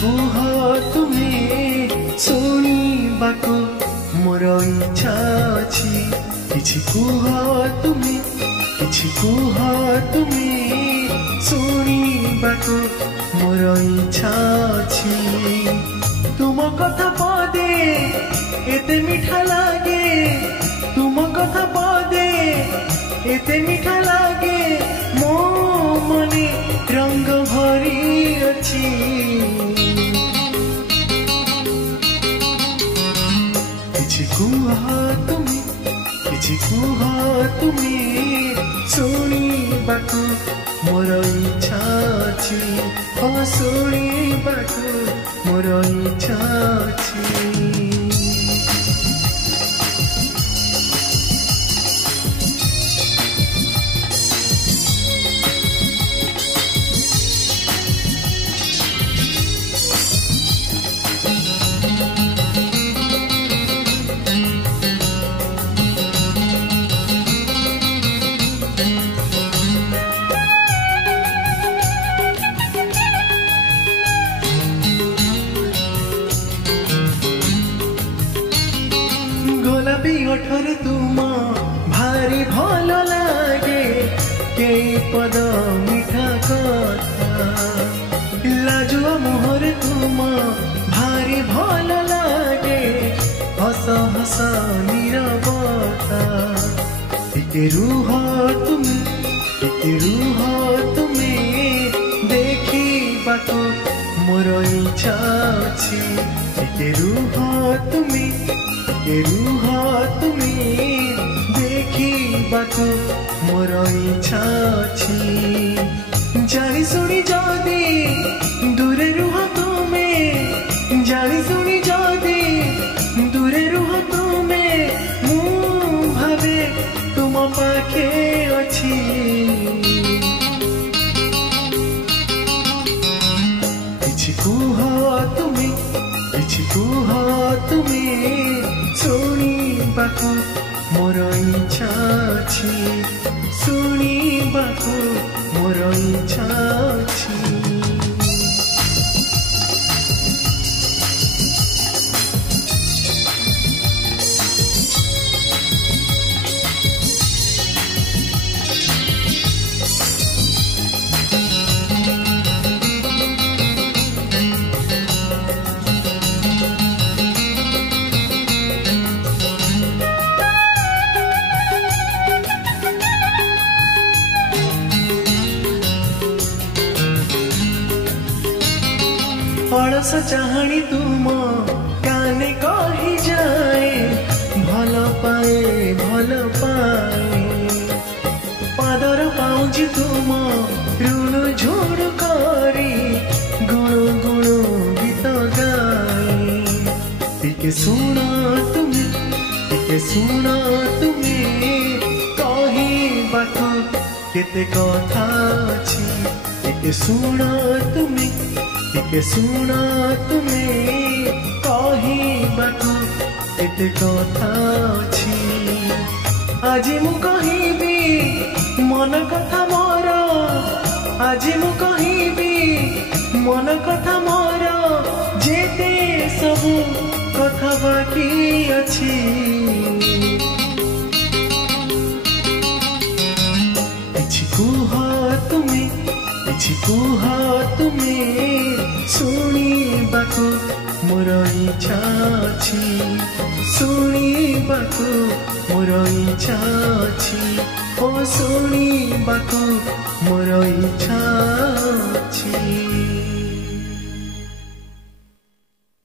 कुह तुमे शुणिबाकु मोर इच्छा अछि किछि कुह तुमे किछि कुह तुमे शुणिबाकु मोर इच्छा अछि तुम कथा पदे एते मीठा लागे तुम कथा पदे एते मीठा लागे मो मने रंग भरी अछि किछि कुह तुमे किछि कुह तुमे शुणिबाकु मोर इच्छा अछि शुणिबाकु मोर इच्छा अछि गोलापी ओठर तुम भारी भल लागे कई पद मीठा कथा लाजुआ मोहर तुम भारी भल लागे हस हस नीरवता टिके रुह तुमे देखिबाकु मोर इच्छा अछि टिके रुह तुमे देखिबाकु मोर इच्छा अछि जानी सुनी जदि दूरे रुह तुमे जानी सुनी जदि दूरे रुह तुमे मु भावे तुम पाखे अछि किछि कुह तुमे किछि कुह तुमे शुणिबाकु मोर इच्छा अछि शुणिबाकु मोर इच्छा अछि अलस चाहणी तुम काने कही जाए भल पाए पादर पाउजी तुम ऋण झुण करी गुणु गुणु गीत गाए टिके सुन तुमे कहिबाकु केते कथा अछि टिके सुन तुमे कहिबाकु एते कथा अछि आज मु कहिबी मन कथा मोर आज मु कहिबी मन कथा मोर जेते सबु कथा बाकी अछि किछि कुह तुमे शुणिबाकु मोर इच्छा अछि शुणिबाकु मोर इच्छा अछि शुणिबाकु मोर इच्छा अछि।